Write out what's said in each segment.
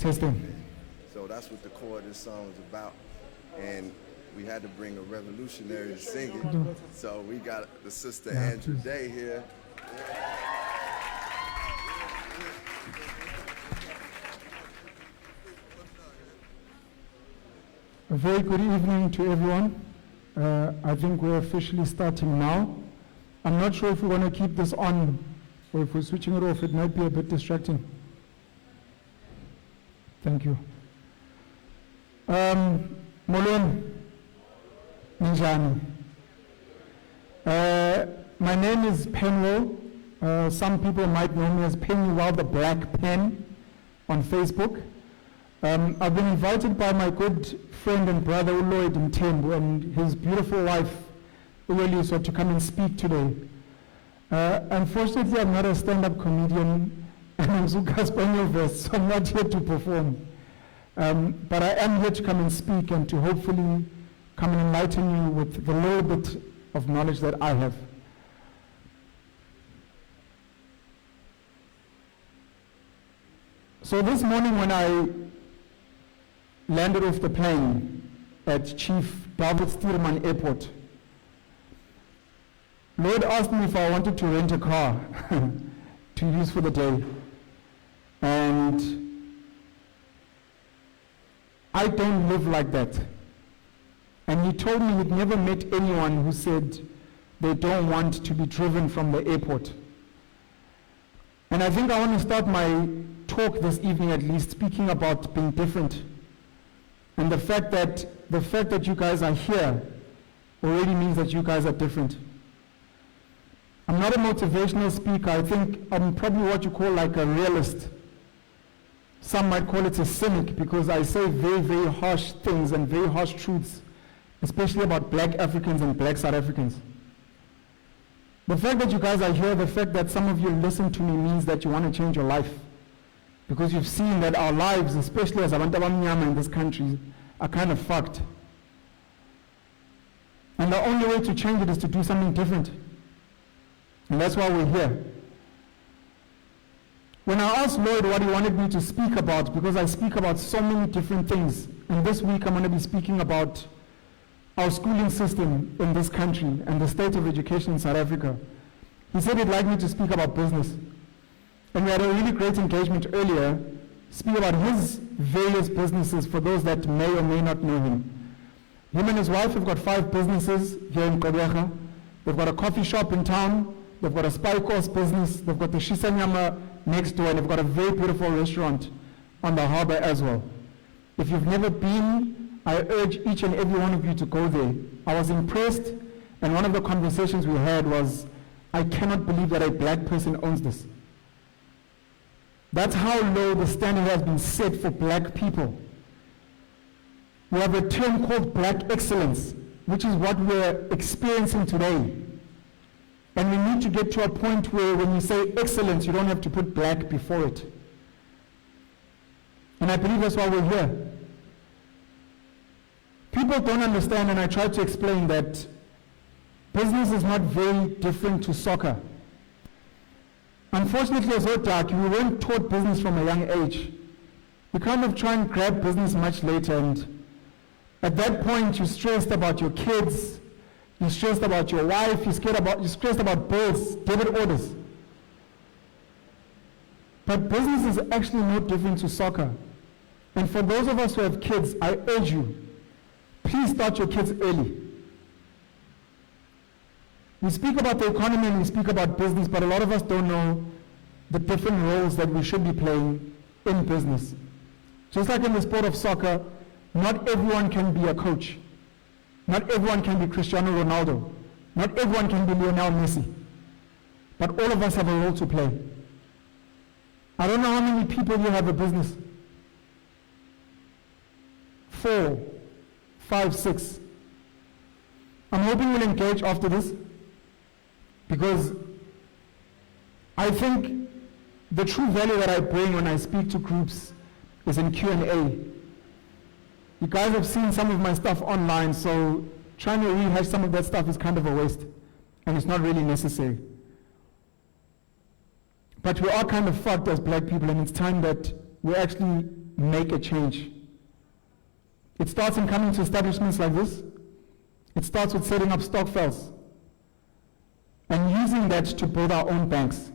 Testing. So that's what the core of this song is about. And we had to bring a revolutionary to sing it. So we got the sister Andrew Day here. A very good evening to everyone. I think we're officially starting now. I'm not sure if we want to keep this on or if we're switching it off. It might be a bit distracting. Thank you. Molweni, Ninjani. My name is Penuel. Some people might know me as Penuel the Black Pen on Facebook. I've been invited by my good friend and brother Lloyd Mthembu and his beautiful wife Uweliswa to come and speak today. Unfortunately, I'm not a stand-up comedian and I'm Zukaspanyoverse, so I'm not here to perform. But I am here to come and speak and to hopefully come and enlighten you with the little bit of knowledge that I have. So this morning when I landed off the plane at Chief David Steelman Airport, Lord asked me if I wanted to rent a car to use for the day. And I don't live like that. And he told me he'd never met anyone who said they don't want to be driven from the airport. And I think I want to start my talk this evening at least speaking about being different. And the fact that you guys are here already means that you guys are different. I'm not a motivational speaker. I think I'm probably what you call like a realist. Some might call it a cynic because I say very, very harsh things and very harsh truths, especially about black Africans and black South Africans. The fact that you guys are here, the fact that some of you listen to me means that you want to change your life. Because you've seen that our lives, especially as abantu abamnyama in this country, are kind of fucked. And the only way to change it is to do something different. And that's why we're here. When I asked Lloyd what he wanted me to speak about, because I speak about so many different things, and this week I'm going to be speaking about our schooling system in this country and the state of education in South Africa. He said he'd like me to speak about business. And we had a really great engagement earlier, speak about his various businesses for those that may or may not know him. Him and his wife have got 5 businesses here in Kobecha. They've got a coffee shop in town, they've got a spy course business, they've got the Shisanyama next door, and they've got a very beautiful restaurant on the harbor as well. If you've never been, I urge each and every one of you to go there. I was impressed, and one of the conversations we had was, I cannot believe that a black person owns this. That's how low the standard has been set for black people. We have a term called black excellence, which is what we're experiencing today. And we need to get to a point where when you say excellence, you don't have to put black before it. And I believe that's why we're here. People don't understand, and I try to explain that business is not very different to soccer. Unfortunately, as Otak, we weren't taught business from a young age. We kind of try and grab business much later, and at that point, you're stressed about your kids, you're stressed about your wife, you're stressed about bills, debit orders. But business is actually no different to soccer. And for those of us who have kids, I urge you, please start your kids early. We speak about the economy and we speak about business, but a lot of us don't know the different roles that we should be playing in business. Just like in the sport of soccer, not everyone can be a coach. Not everyone can be Cristiano Ronaldo. Not everyone can be Lionel Messi. But all of us have a role to play. I don't know how many people here have a business. 4, 5, 6. I'm hoping we'll engage after this, because I think the true value that I bring when I speak to groups is in Q&A. You guys have seen some of my stuff online, so trying to rehash some of that stuff is kind of a waste, and it's not really necessary. But we are kind of fucked as black people, and it's time that we actually make a change. It starts in coming to establishments like this. It starts with setting up stokvels and using that to build our own banks.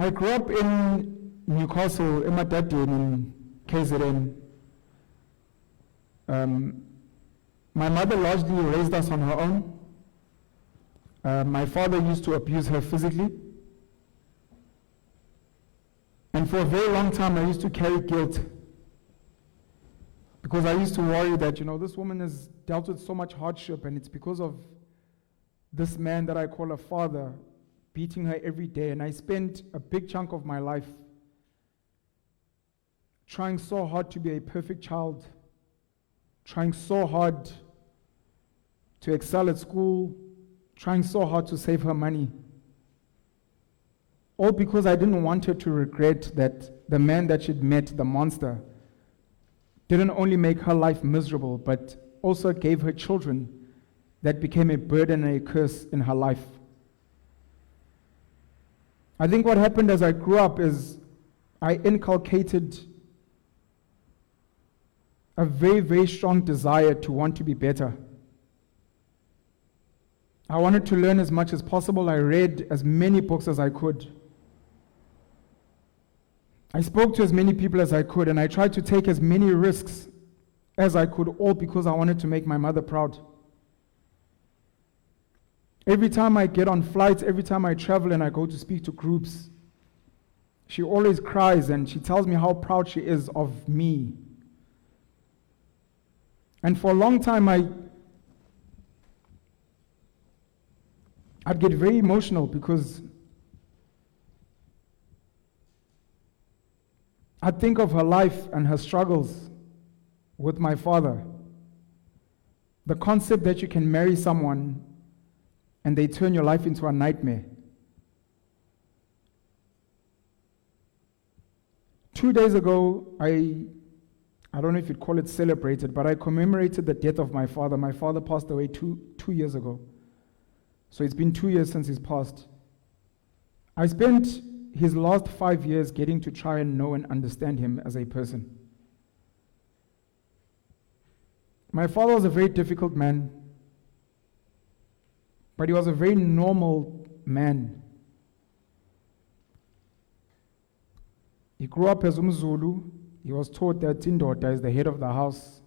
I grew up in Newcastle, Emadadeni, in KZN. My mother largely raised us on her own. My father used to abuse her physically. And for a very long time, I used to carry guilt because I used to worry that, this woman has dealt with so much hardship, and it's because of this man that I call a father beating her every day. And I spent a big chunk of my life trying so hard to be a perfect child, trying so hard to excel at school, trying so hard to save her money. All because I didn't want her to regret that the man that she'd met, the monster, didn't only make her life miserable, but also gave her children that became a burden and a curse in her life. I think what happened as I grew up is I inculcated a very, very strong desire to want to be better. I wanted to learn as much as possible. I read as many books as I could. I spoke to as many people as I could, and I tried to take as many risks as I could, all because I wanted to make my mother proud. Every time I get on flights, every time I travel and I go to speak to groups, she always cries and she tells me how proud she is of me. And for a long time, I'd get very emotional because I'd think of her life and her struggles with my father. The concept that you can marry someone and they turn your life into a nightmare. 2 days ago, I don't know if you'd call it celebrated, but I commemorated the death of my father. My father passed away two years ago. So it's been 2 years since he's passed. I spent his last 5 years getting to try and know and understand him as a person. My father was a very difficult man, but he was a very normal man. He grew up as Zulu. He was taught that indoda is the head of the house.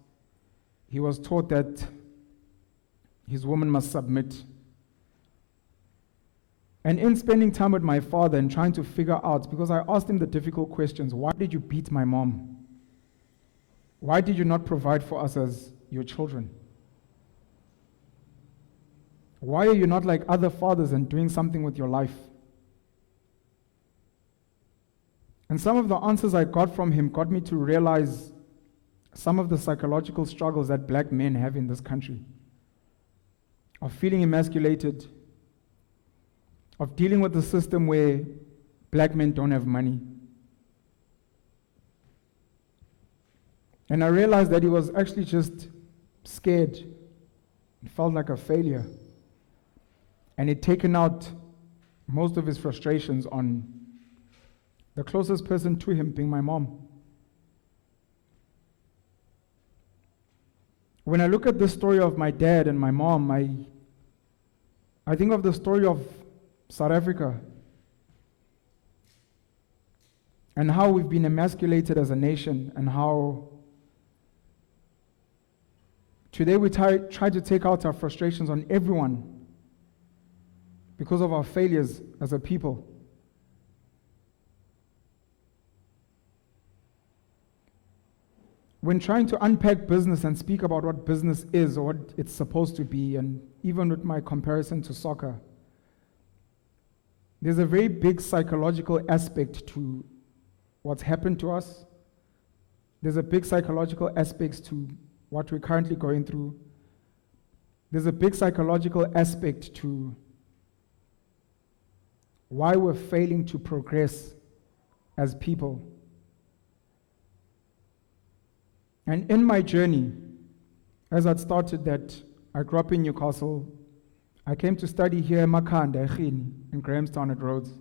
He was taught that his woman must submit. And in spending time with my father and trying to figure out, because I asked him the difficult questions, why did you beat my mom? Why did you not provide for us as your children? Why are you not like other fathers and doing something with your life? And some of the answers I got from him got me to realize some of the psychological struggles that black men have in this country, of feeling emasculated, of dealing with a system where black men don't have money. And I realized that he was actually just scared. He felt like a failure. And he'd taken out most of his frustrations on the closest person to him being my mom. When I look at the story of my dad and my mom, I think of the story of South Africa and how we've been emasculated as a nation, and how today we try to take out our frustrations on everyone because of our failures as a people. When trying to unpack business and speak about what business is or what it's supposed to be, and even with my comparison to soccer, there's a very big psychological aspect to what's happened to us. There's a big psychological aspect to what we're currently going through. there's a big psychological aspect to why we're failing to progress as people. And in my journey, as I'd started that, I grew up in Newcastle. I came to study here in Makhanda, in Grahamstown at Rhodes.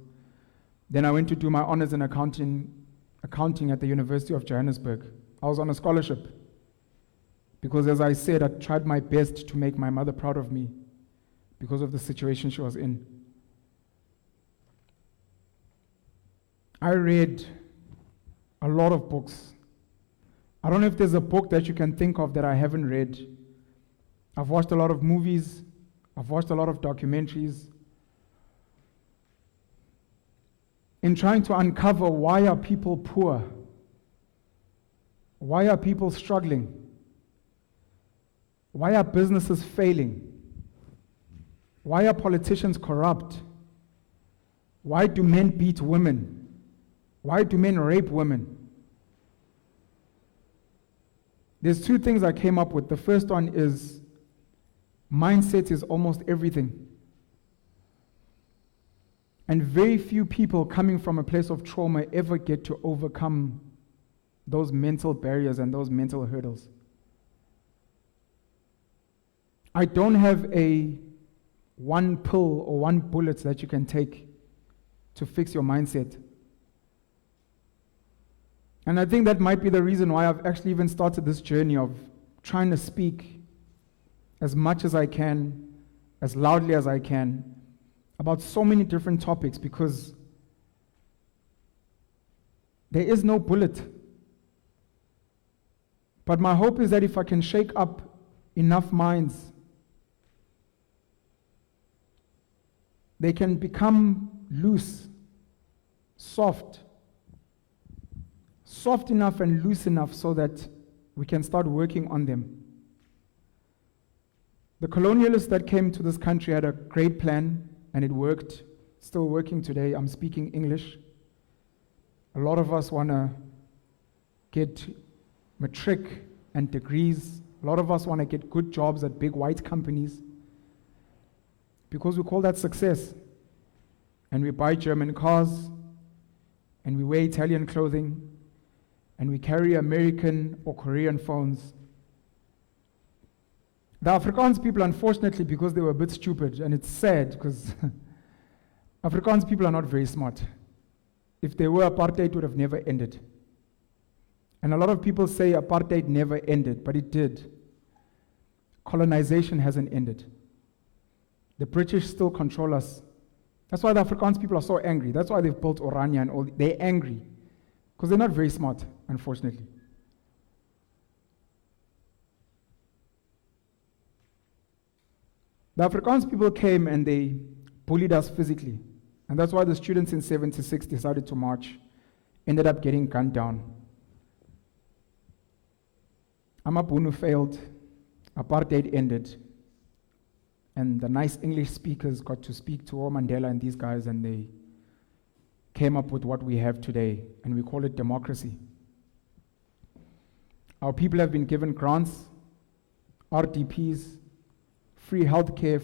Then I went to do my honors in accounting at the University of Johannesburg. I was on a scholarship because, as I said, I tried my best to make my mother proud of me because of the situation she was in. I read a lot of books. I don't know if there's a book that you can think of that I haven't read. I've watched a lot of movies. I've watched a lot of documentaries. In trying to uncover why are people poor? Why are people struggling? Why are businesses failing? Why are politicians corrupt? Why do men beat women? Why do men rape women? There's two things I came up with. The first one is mindset is almost everything. And very few people coming from a place of trauma ever get to overcome those mental barriers and those mental hurdles. I don't have a one pill or one bullet that you can take to fix your mindset. And I think that might be the reason why I've actually even started this journey of trying to speak as much as I can, as loudly as I can, about so many different topics, because there is no bullet. But my hope is that if I can shake up enough minds, they can become loose, soft enough and loose enough so that we can start working on them. The colonialists that came to this country had a great plan, and it worked. Still working today. I'm speaking English. A lot of us want to get matric and degrees. A lot of us want to get good jobs at big white companies because we call that success. And we buy German cars, and we wear Italian clothing, and we carry American or Korean phones. The Afrikaans people, unfortunately, because they were a bit stupid, and it's sad because Afrikaans people are not very smart. If they were, apartheid would have never ended. And a lot of people say apartheid never ended, but it did. Colonization hasn't ended. The British still control us. That's why the Afrikaans people are so angry. That's why they've built Orania and all. They're angry because they're not very smart, unfortunately. The Afrikaans people came and they bullied us physically. And that's why the students in 76 decided to march, ended up getting gunned down. Amabunu failed, apartheid ended, and the nice English speakers got to speak to Mandela and these guys, and they came up with what we have today, and we call it democracy. Our people have been given grants, RDPs, free healthcare,